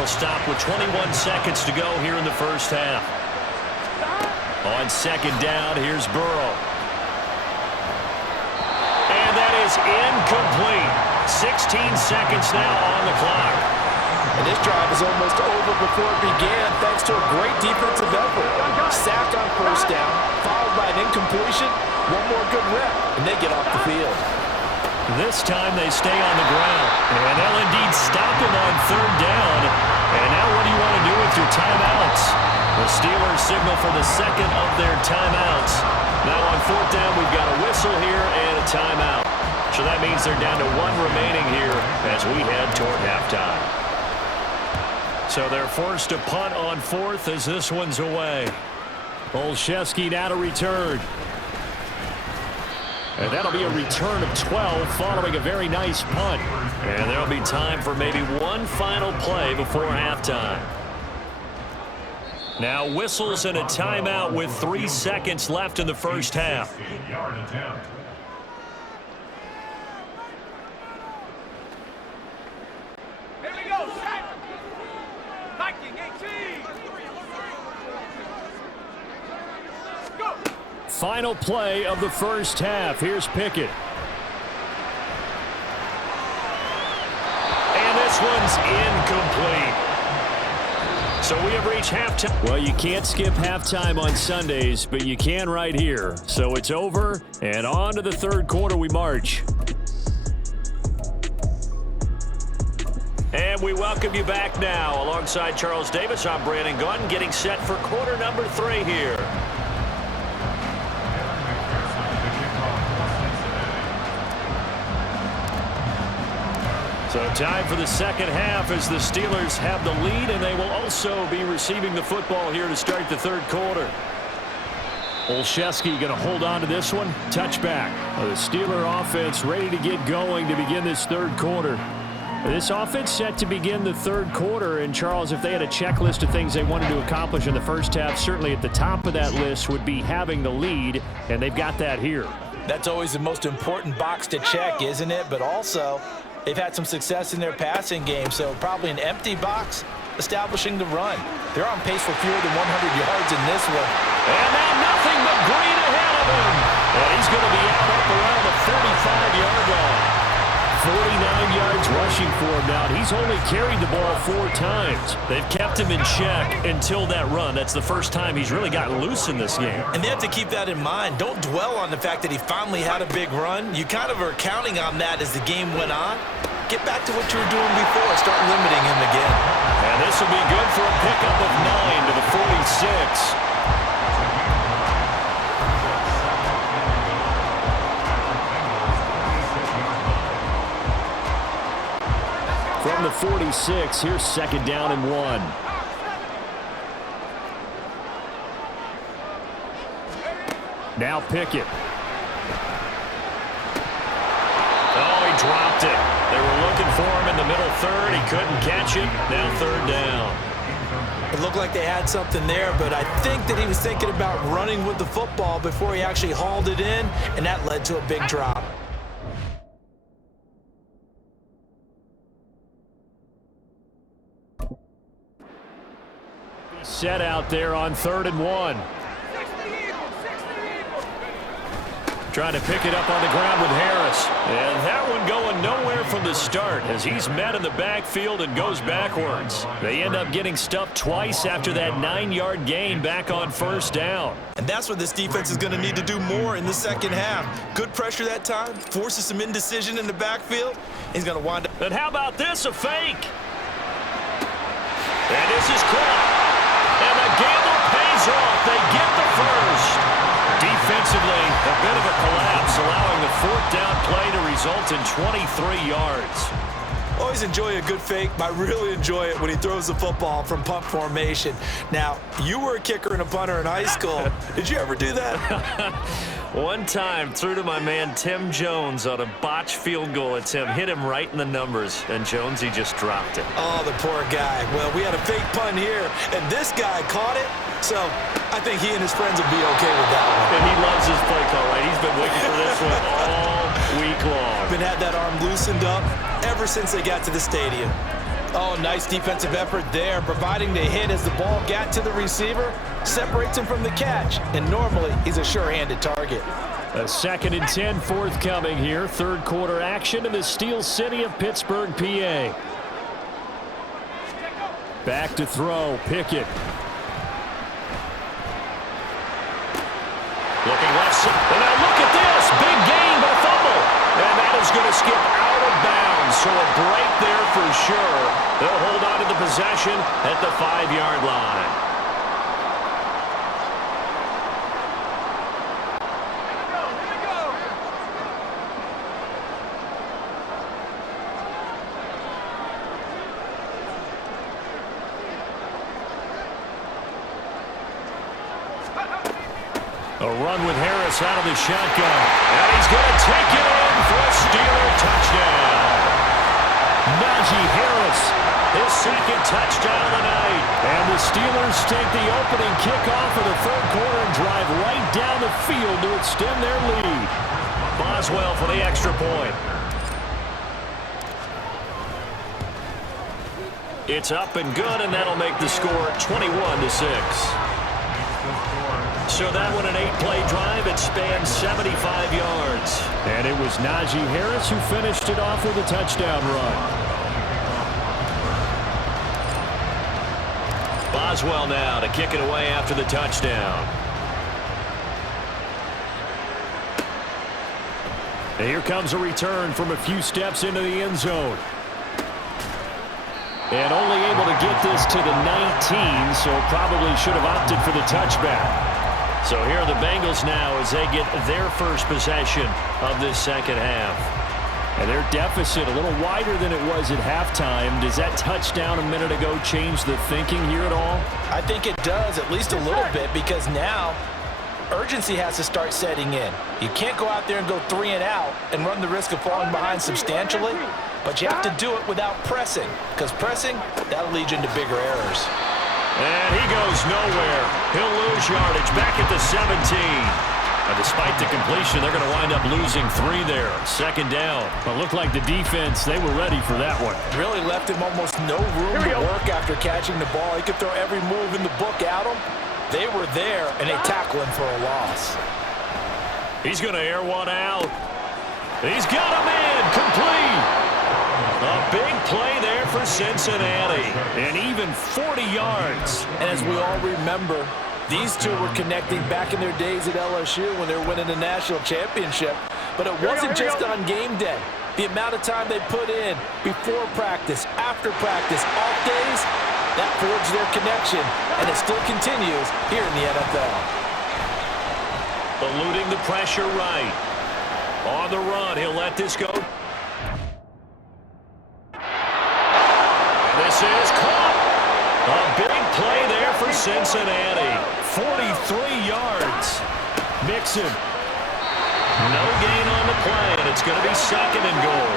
will stop with 21 seconds to go here in the first half. On second down, here's Burrow. And that is incomplete. 16 seconds now on the clock. And this drive is almost over before it began thanks to a great defensive effort. Sack on first down, followed by an incompletion. One more good rep, and they get off the field. This time they stay on the ground. And they'll indeed stop him on third down. And now what do you want to do with your timeouts? The Steelers signal for the second of their timeouts. Now on fourth down, we've got a whistle here and a timeout. So that means they're down to one remaining here as we head toward halftime. So they're forced to punt on fourth as this one's away. Olszewski now to return. And that'll be a return of 12 following a very nice punt. And there'll be time for maybe one final play before halftime. Now whistles and a timeout with 3 seconds left in the first half. Here we go, set. Viking 18. Go. Final play of the first half. Here's Pickett. And this one's incomplete. So we have reached halftime. Well, you can't skip halftime on Sundays, but you can right here. So it's over, and on to the third quarter we march. And we welcome you back now. Alongside Charles Davis, I'm Brandon Gunn, getting set for quarter number 3 here. So time for the second half as the Steelers have the lead, and they will also be receiving the football here to start the third quarter. Olszewski going to hold on to this one. Touchback. The Steeler offense ready to get going to begin this third quarter. This offense set to begin the third quarter, and Charles, if they had a checklist of things they wanted to accomplish in the first half, certainly at the top of that list would be having the lead, and they've got that here. That's always the most important box to check, isn't it? But also, they've had some success in their passing game, so probably an empty box establishing the run. They're on pace for fewer than 100 yards in this one. And now nothing but green ahead of him. And he's going to be out up around the 45-yard line. 49 yards rushing for him now. He's only carried the ball 4 times. They've kept him in check until that run. That's the first time he's really gotten loose in this game. And they have to keep that in mind. Don't dwell on the fact that he finally had a big run. You kind of are counting on that as the game went on. Get back to what you were doing before. Start limiting him again. And this will be good for a pickup of 9 to the 46. From the 46, here's second down and 1. Now Pickett. Oh, he dropped it. They were looking for him in the middle third. He couldn't catch it. Now third down. It looked like they had something there, but I think that he was thinking about running with the football before he actually hauled it in, and that led to a big drop. Set out there on 3rd and 1. Trying to pick it up on the ground with Harris. And that one going nowhere from the start as he's met in the backfield and goes backwards. They end up getting stuffed twice after that 9-yard gain back on first down. And that's what this defense is going to need to do more in the second half. Good pressure that time, forces some indecision in the backfield. He's going to wind up. And how about this, a fake? And this is caught. And the gamble pays off. They get the first. Defensively, a bit of a collapse, allowing the 4th down play to result in 23 yards. Always enjoy a good fake, but I really enjoy it when he throws the football from punt formation. Now, you were a kicker and a punter in high school. Did you ever do that? One time, threw to my man Tim Jones on a botched field goal attempt. Hit him right in the numbers, and Jones, he just dropped it. Oh, the poor guy. Well, we had a fake punt here, and this guy caught it. So I think he and his friends will be okay with that one. And he loves his play call, right? He's been waiting for this one all week long. Been had that arm loosened up ever since they got to the stadium. Oh, nice defensive effort there, providing the hit as the ball got to the receiver, separates him from the catch, and normally he's a sure-handed target. A 2nd and 10 forthcoming here. Third quarter action in the Steel City of Pittsburgh, PA. Back to throw, Pickett. Looking left side. And now look at this. Big gain, but a fumble. And that is going to skip out of bounds. So a break there for sure. They'll hold on to the possession at the 5-yard line. A run with Harris out of the shotgun. And he's going to take it in for a Steeler touchdown. Najee Harris, his 2nd touchdown of the night. And the Steelers take the opening kickoff of the third quarter and drive right down the field to extend their lead. Boswell for the extra point. It's up and good, and that'll make the score 21-6. So that one an 8-play drive. It spanned 75 yards. And it was Najee Harris who finished it off with a touchdown run. Boswell now to kick it away after the touchdown. And here comes a return from a few steps into the end zone. And only able to get this to the 19, so probably should have opted for the touchback. So here are the Bengals now as they get their first possession of this second half. And their deficit a little wider than it was at halftime. Does that touchdown a minute ago change the thinking here at all? I think it does, at least a little bit, because now urgency has to start setting in. You can't go out there and go 3 and out and run the risk of falling behind substantially, but you have to do it without pressing, because pressing, that'll lead you into bigger errors. And he goes nowhere. He'll lose yardage back at the 17. And despite the completion, they're going to wind up losing 3 there. 2nd down. It looked like the defense, they were ready for that one. Really left him almost no room to work after catching the ball. He could throw every move in the book at him. They were there, and they tackle him for a loss. He's going to air one out. He's got him in. Complete. A big play there for Cincinnati. And even 40 yards. And as we all remember, these two were connecting back in their days at LSU when they were winning the national championship. But it wasn't just on game day. The amount of time they put in before practice, after practice, off days, that forged their connection. And it still continues here in the NFL. Eluding the pressure right. On the run, he'll let this go. This is caught. A big play there for Cincinnati. 43 yards. Mixon. No gain on the play, and it's going to be 2nd and goal.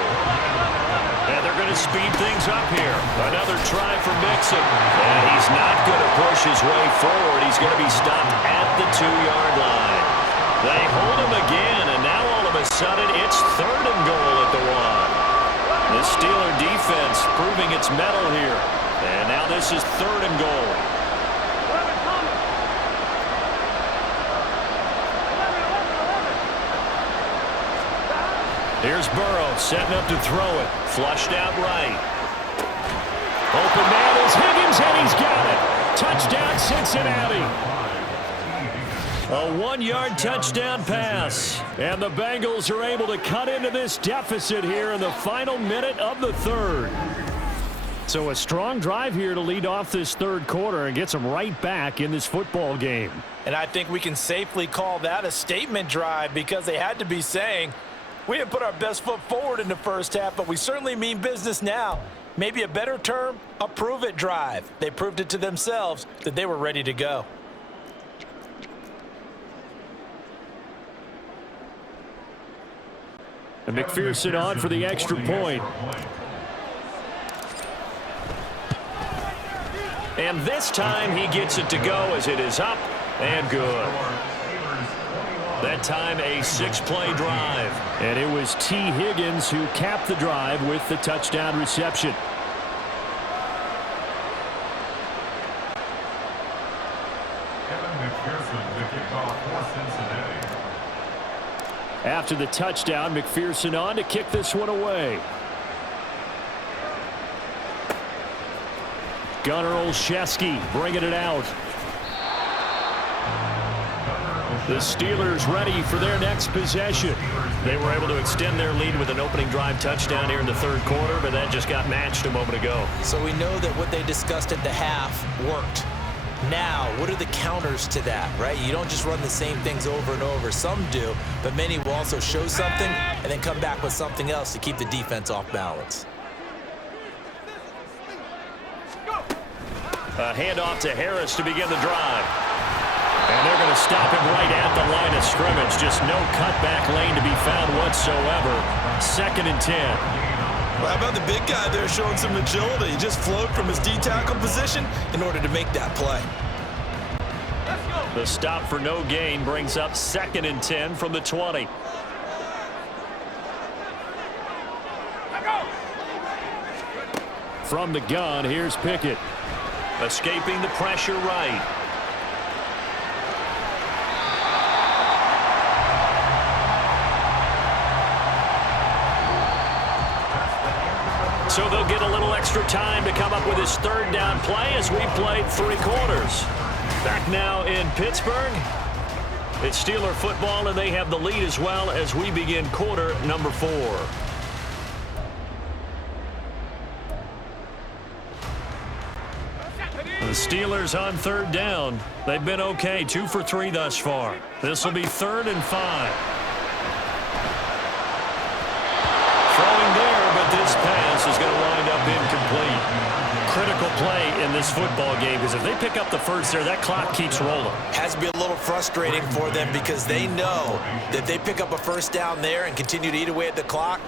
And they're going to speed things up here. Another try for Mixon. And he's not going to push his way forward. He's going to be stopped at the 2-yard line. They hold him again, and now all of a sudden it's 3rd and goal at the 1. The Steeler defense proving its mettle here. And now this is 3rd and goal. Here's Burrow setting up to throw it. Flushed out right. Open man is Higgins, and he's got it. Touchdown, Cincinnati. A 1-yard touchdown pass. And the Bengals are able to cut into this deficit here in the final minute of the 3rd. So a strong drive here to lead off this 3rd quarter and gets them right back in this football game. And I think we can safely call that a statement drive, because they had to be saying, we didn't put our best foot forward in the first half, but we certainly mean business now. Maybe a better term, a prove-it drive. They proved it to themselves that they were ready to go. And McPherson on for the extra point. And this time he gets it to go as it is up and good. That time a 6-play drive. And it was T. Higgins who capped the drive with the touchdown reception. After the touchdown, McPherson on to kick this one away. Gunnar Olszewski bringing it out. The Steelers ready for their next possession. They were able to extend their lead with an opening drive touchdown here in the third quarter, but that just got matched a moment ago. So we know that what they discussed at the half worked. Now, what are the counters to that, right? You don't just run the same things over and over. Some do, but many will also show something and then come back with something else to keep the defense off balance. A handoff to Harris to begin the drive. And they're going to stop him right at the line of scrimmage. Just no cutback lane to be found whatsoever. 2nd and 10. Well, how about the big guy there showing some agility? He just flowed from his D-tackle position in order to make that play. The stop for no gain brings up 2nd and 10 from the 20. From the gun, here's Pickett. Escaping the pressure right. So they'll get a little extra time to come up with his 3rd down play as we played 3 quarters. Back now in Pittsburgh. It's Steeler football, and they have the lead as well as we begin quarter number 4. The Steelers on 3rd down. They've been okay, 2 for 3 thus far. This will be 3rd and 5. Throwing there, but this pass is going to wind up incomplete. Critical play in this football game, because if they pick up the first there, that clock keeps rolling. Has to be a little frustrating for them because they know that if they pick up a first down there and continue to eat away at the clock,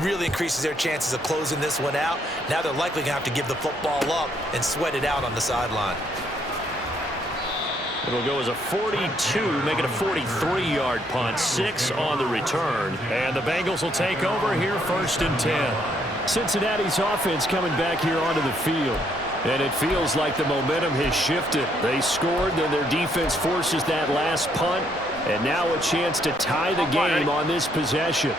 really increases their chances of closing this one out. Now they're likely going to have to give the football up and sweat it out on the sideline. It'll go as a 42, make it a 43-yard punt, 6 on the return. And the Bengals will take over here 1st and 10. Cincinnati's offense coming back here onto the field. And it feels like the momentum has shifted. They scored, then their defense forces that last punt. And now a chance to tie the game on this possession.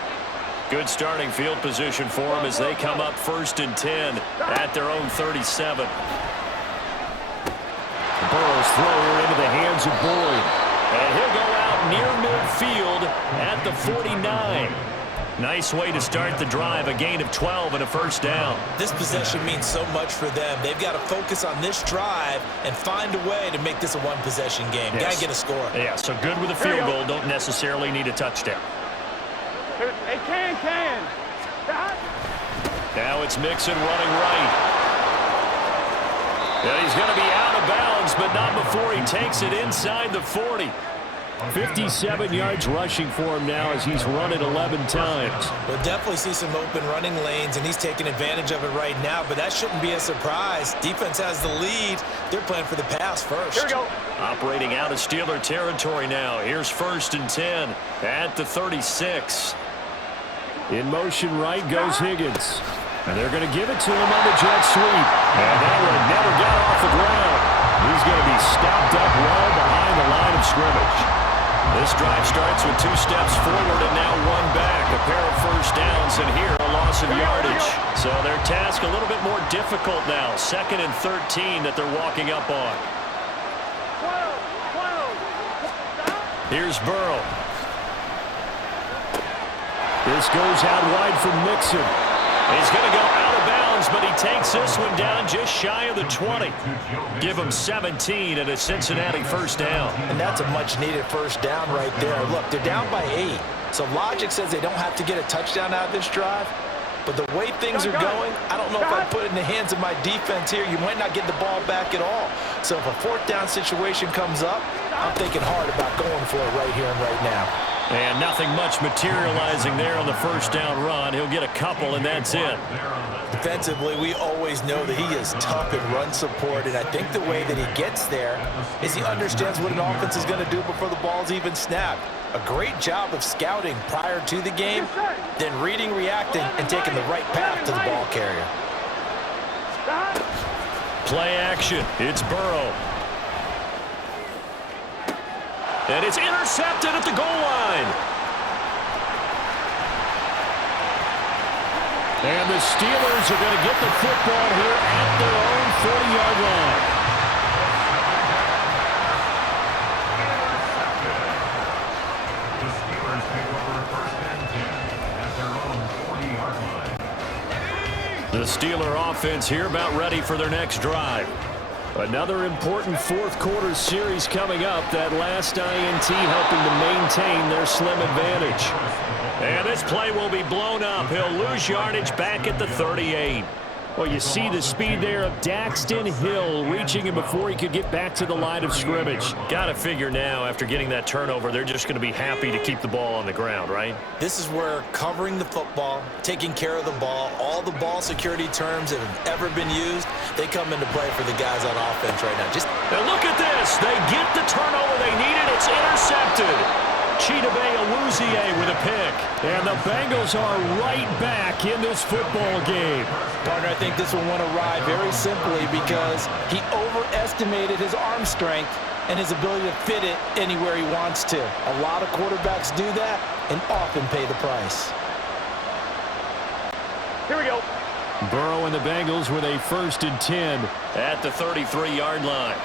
Good starting field position for them as they come up 1st and 10 at their own 37. Burrow's thrower into the hands of Boyd. And he'll go out near midfield at the 49. Nice way to start the drive, a gain of 12 and a 1st down. This possession means so much for them. They've got to focus on this drive and find a way to make this a one-possession game. Yes. Got to get a score. Yeah, so good with a field goal. Don't necessarily need a touchdown. Hey, can. Now it's Mixon running right. And he's going to be out of bounds, but not before he takes it inside the 40. 57 yards rushing for him now as he's run it 11 times. We'll definitely see some open running lanes, and he's taking advantage of it right now, but that shouldn't be a surprise. Defense has the lead. They're playing for the pass first. Here we go. Operating out of Steeler territory now. Here's 1st and 10 at the 36. In motion right goes Higgins. And they're going to give it to him on the jet sweep. And that one never got off the ground. He's going to be stopped up well behind the line of scrimmage. This drive starts with 2 steps forward and now 1 back. A pair of 1st downs, and here a loss of yardage. So their task a little bit more difficult now. 2nd and 13 that they're walking up on. Here's Burrow. This goes out wide for Mixon. He's going to go out of bounds, but he takes this one down just shy of the 20. Give him 17 and a Cincinnati 1st down. And that's a much-needed 1st down right there. Look, they're down by 8. So logic says they don't have to get a touchdown out of this drive. But the way things are going, I don't know if I put it in the hands of my defense here. You might not get the ball back at all. So if a 4th down situation comes up, I'm thinking hard about going for it right here and right now. And nothing much materializing there on the 1st down run. He'll get a couple, and that's it. Defensively, we always know that he is tough in run support, and I think the way that he gets there is he understands what an offense is going to do before the ball's even snapped. A great job of scouting prior to the game, then reading, reacting, and taking the right path to the ball carrier. Play action. It's Burrow. And it's intercepted at the goal line. And the Steelers are going to get the football here at their own 40-yard line. The Steelers take over first and 10 at their own 40-yard line. The Steeler offense here about ready for their next drive. Another important fourth-quarter series coming up. That last INT helping to maintain their slim advantage. And this play will be blown up. He'll lose yardage back at the 38. Well, you see the speed there of Daxton Hill reaching him before he could get back to the line of scrimmage. Got to figure now, after getting that turnover, they're just going to be happy to keep the ball on the ground, right? This is where covering the football, taking care of the ball, all the ball security terms that have ever been used, they come into play for the guys on offense right now. And look at this. They get the turnover they needed. It's intercepted. Chidobe Awuzie with a pick. And the Bengals are right back in this football game. Partner, I think this will want to ride very simply because he overestimated his arm strength and his ability to fit it anywhere he wants to. A lot of quarterbacks do that and often pay the price. Here we go. Burrow and the Bengals with a 1st and 10 at the 33-yard line.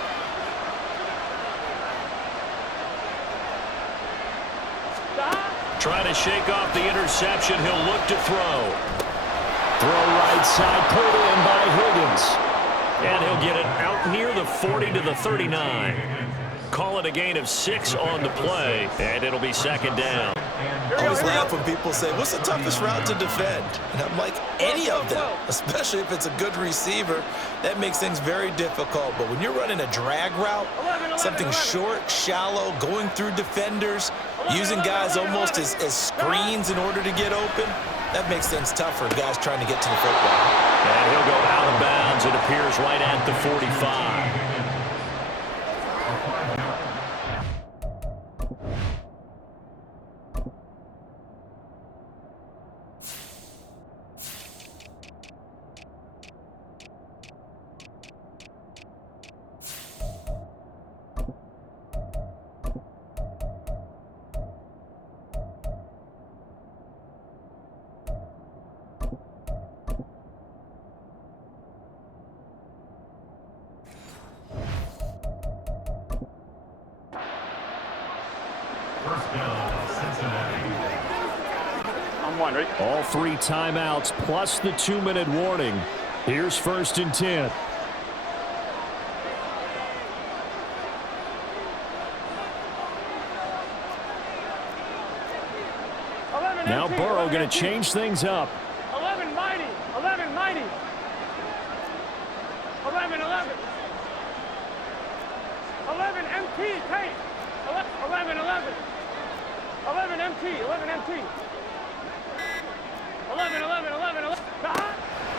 Trying to shake off the interception. He'll look to throw. Throw right side, pulled in by Higgins. And he'll get it out near the 40 to the 39. Call it a gain of 6 on the play, and it'll be 2nd down. I always laugh when people say, what's the toughest route to defend? And I'm like, any of them, especially if it's a good receiver. That makes things very difficult. But when you're running a drag route, something short, shallow, going through defenders, using guys almost as screens in order to get open, that makes things tough for guys trying to get to the football. And he'll go out of bounds, it appears, right at the 45. Ready? All 3 timeouts plus the 2-minute warning. Here's 1st and 10. Now Burrow going to change things up. 11 mighty. 11 mighty. 11 11. 11 MT tape. 11 11. 11 MT. 11 MT. 11 11 11 11.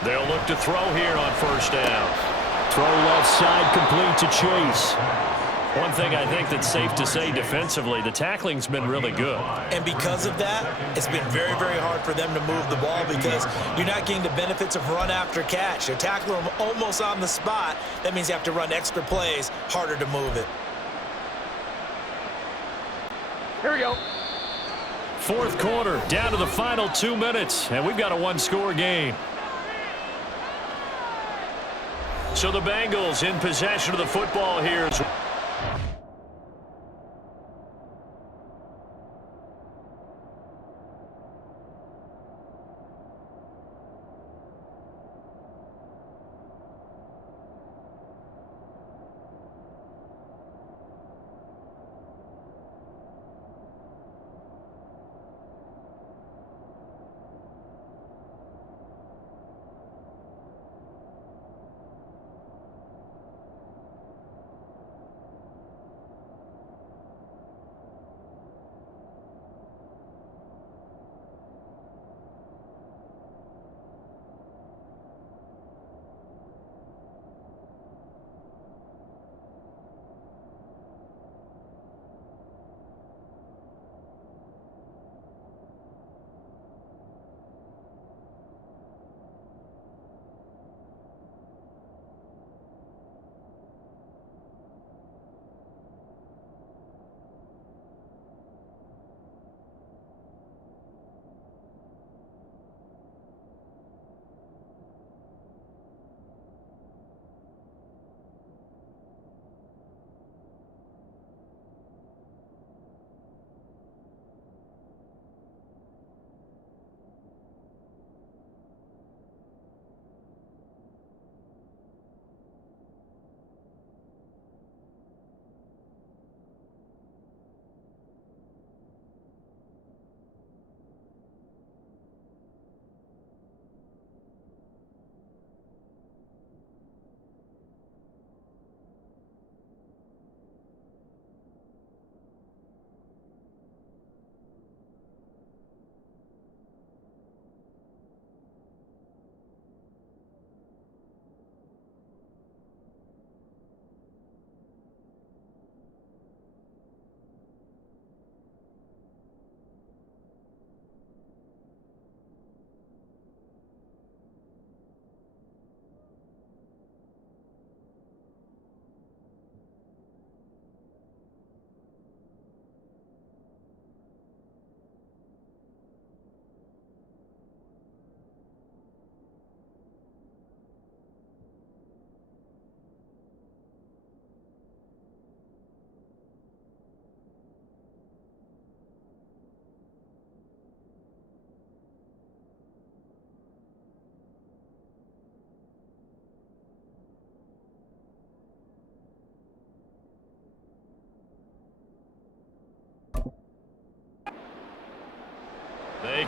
They'll look to throw here on 1st down. Throw left side complete to Chase. One thing I think that's safe to say defensively, the tackling's been really good. And because of that, it's been very, very hard for them to move the ball because you're not getting the benefits of run after catch. They're tackling them almost on the spot. That means you have to run extra plays, harder to move it. Here we go. 4th quarter, down to the final 2 minutes, and we've got a 1-score game. So the Bengals in possession of the football here.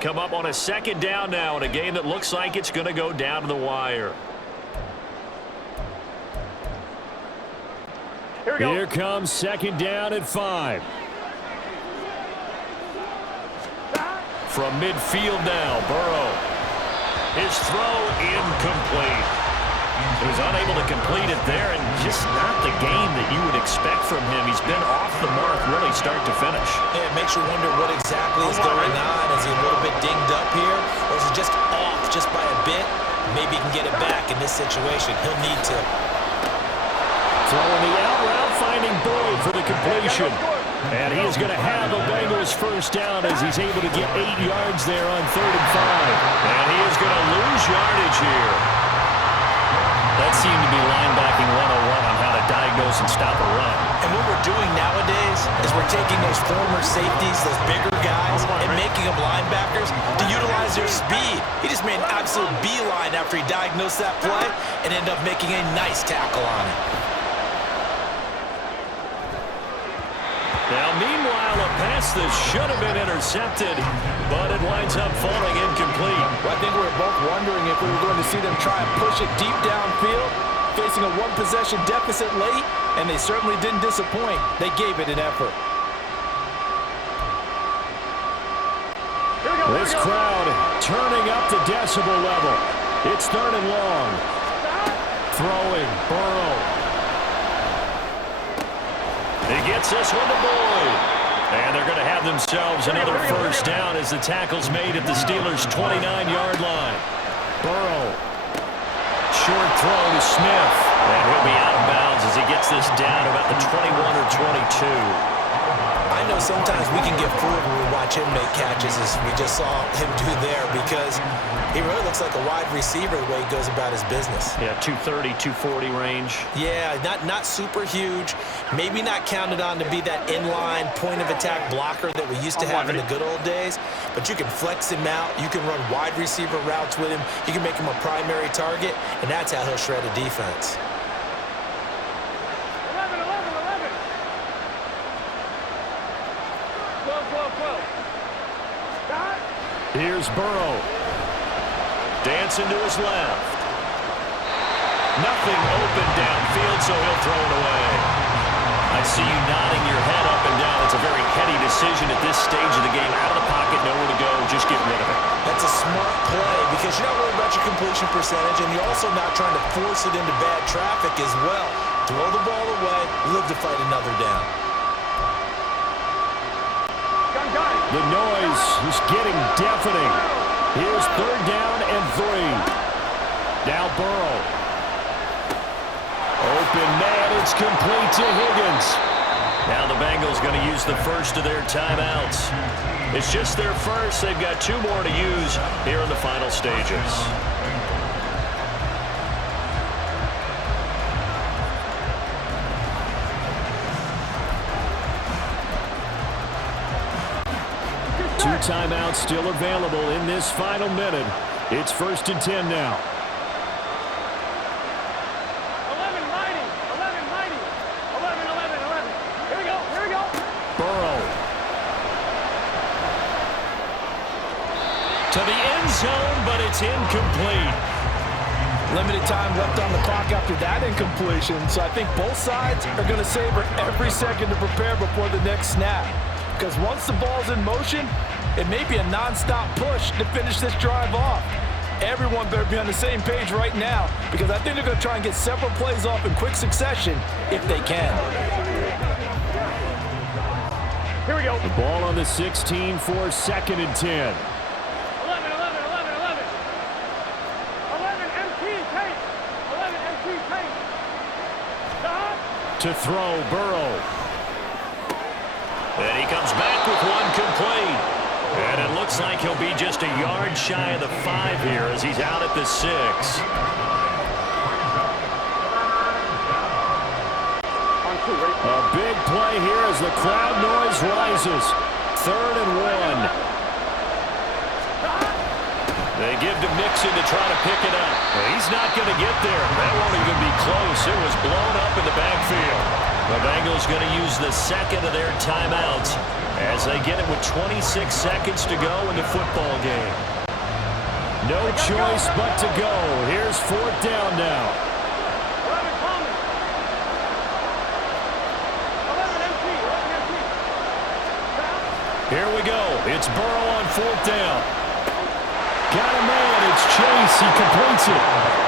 come up on a second down now in a game that looks like it's going to go down to the wire. Here comes second down at 5. From midfield now, Burrow. His throw incomplete. He was unable to complete it there, and just not the game that you would expect from him. He's been off the mark really start to finish. Yeah, it makes you wonder what exactly is going on. Is he a little bit dinged up here, or is he just off just by a bit? Maybe he can get it back in this situation. He'll need to. Throwing the out route, finding Boyd for the completion. And he is going to have a Bengals first down as he's able to get 8 yards there on 3rd and 5. And he is going to lose yardage here. That seemed to be linebacking 101 on how to diagnose and stop a run. And what we're doing nowadays is we're taking those former safeties, those bigger guys, and making them linebackers to utilize their speed. He just made an absolute beeline after he diagnosed that play and ended up making a nice tackle on it. Now, meanwhile, a pass that should have been intercepted, but it winds up falling incomplete. Well, I think we were both wondering if we were going to see them try and push it deep downfield, facing a one-possession deficit late, and they certainly didn't disappoint. They gave it an effort. This crowd turning up the decibel level. It's 3rd and long. Throwing, Burrow. He gets this one to Boyd. And they're going to have themselves another first down as the tackle's made at the Steelers' 29-yard line. Burrow. Short throw to Smith. And he'll be out of bounds as he gets this down about the 21 or 22. I know sometimes we can get fooled when we watch him make catches, as we just saw him do there, because he really looks like a wide receiver the way he goes about his business. Yeah, 230, 240 range. Yeah, not super huge. Maybe not counted on to be that inline point-of-attack blocker that we used to have in the good old days, but you can flex him out. You can run wide receiver routes with him. You can make him a primary target, and that's how he'll shred a defense. 12. Here's Burrow. Dancing to his left. Nothing open downfield, so he'll throw it away. I see you nodding your head up and down. It's a very heady decision at this stage of the game. Out of the pocket, nowhere to go. Just get rid of it. That's a smart play because you're not worried about your completion percentage, and you're also not trying to force it into bad traffic as well. Throw the ball away, live to fight another down. The noise is getting deafening. Here's 3rd down and 3. Now Burrow. Open man, it's complete to Higgins. Now the Bengals going to use the first of their timeouts. It's just their first. They've got 2 more to use here in the final stages. Two timeouts still available in this final minute. It's 1st and 10 now. 11 mighty. 11. Here we go. Burrow. To the end zone, but it's incomplete. Limited time left on the clock after that incompletion, so I think both sides are going to savor every second to prepare before the next snap. Because once the ball's in motion, it may be a non-stop push to finish this drive off. Everyone better be on the same page right now, because I think they're going to try and get several plays off in quick succession if they can. Here we go. The ball on the 16 for 2nd and 10. 11 MT tape. 11 MT tape. Stop. To throw, Burrow. And he comes back with one complete. And it looks like he'll be just a yard shy of the 5 here as he's out at the 6. A big play here as the crowd noise rises. 3rd and 1. They give to Mixon to try to pick it up. He's not going to get there. That won't even be close. It was blown up in the backfield. The Bengals going to use the second of their timeouts as they get it with 26 seconds to go in the football game. No choice but to go. Here's fourth down now. 11 Thomas. 11 MT. 11 MT. Here we go. It's Burrow on fourth down. Got a man. It's Chase. He completes it.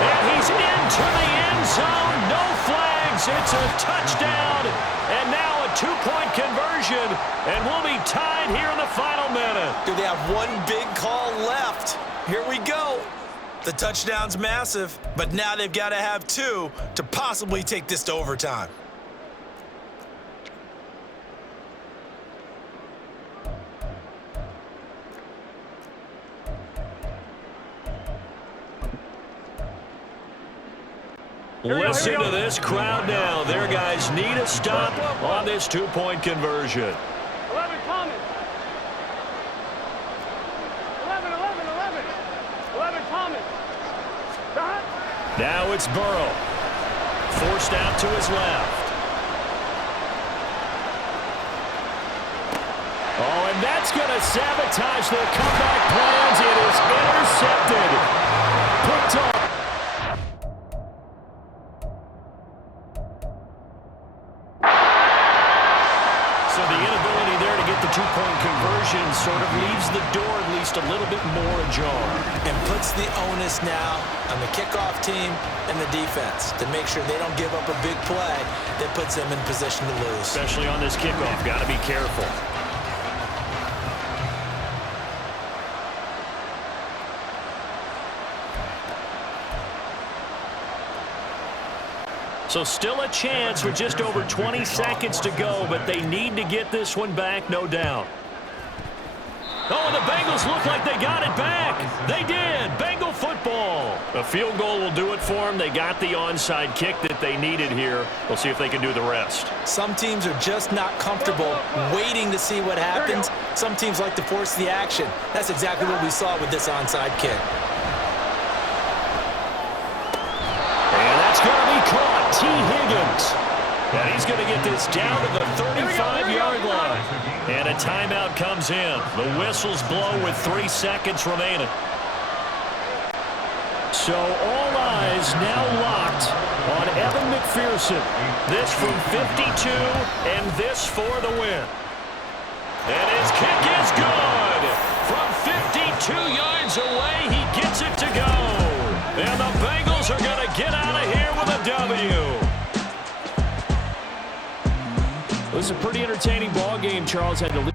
And he's into the end zone. No flags. It's a touchdown. And now a two-point conversion. And we'll be tied here in the final minute. Do they have one big call left? Here we go. The touchdown's massive, but now they've got to have two to possibly take this to overtime. Listen to this crowd now. Their guys need a stop on this two-point conversion. 11 Thomas. 11 Thomas. Now it's Burrow. Forced out to his left. Oh, and that's going to sabotage their comeback plans. It is intercepted. Picked off. So the inability there to get the two-point conversion sort of leaves the door at least a little bit more ajar. And puts the onus now on the kickoff team and the defense to make sure they don't give up a big play that puts them in position to lose. Especially on this kickoff. Got to be careful. So still a chance with just over 20 seconds to go, but they need to get this one back, no doubt. Oh, and the Bengals look like they got it back. They did. Bengal football. A field goal will do it for them. They got the onside kick that they needed here. We'll see if they can do the rest. Some teams are just not comfortable waiting to see what happens. Some teams like to force the action. That's exactly what we saw with this onside kick. And that's going to be caught. T. Higgins. And he's going to get this down to the 35-yard line. And a timeout comes in. The whistles blow with 3 seconds remaining. So all eyes now locked on Evan McPherson. This from 52 and this for the win. And his kick is good. From 52 yards away, he gets it to go. And the Bengals are going to get out of here with a W. It was a pretty entertaining ball game. Charles had to lead.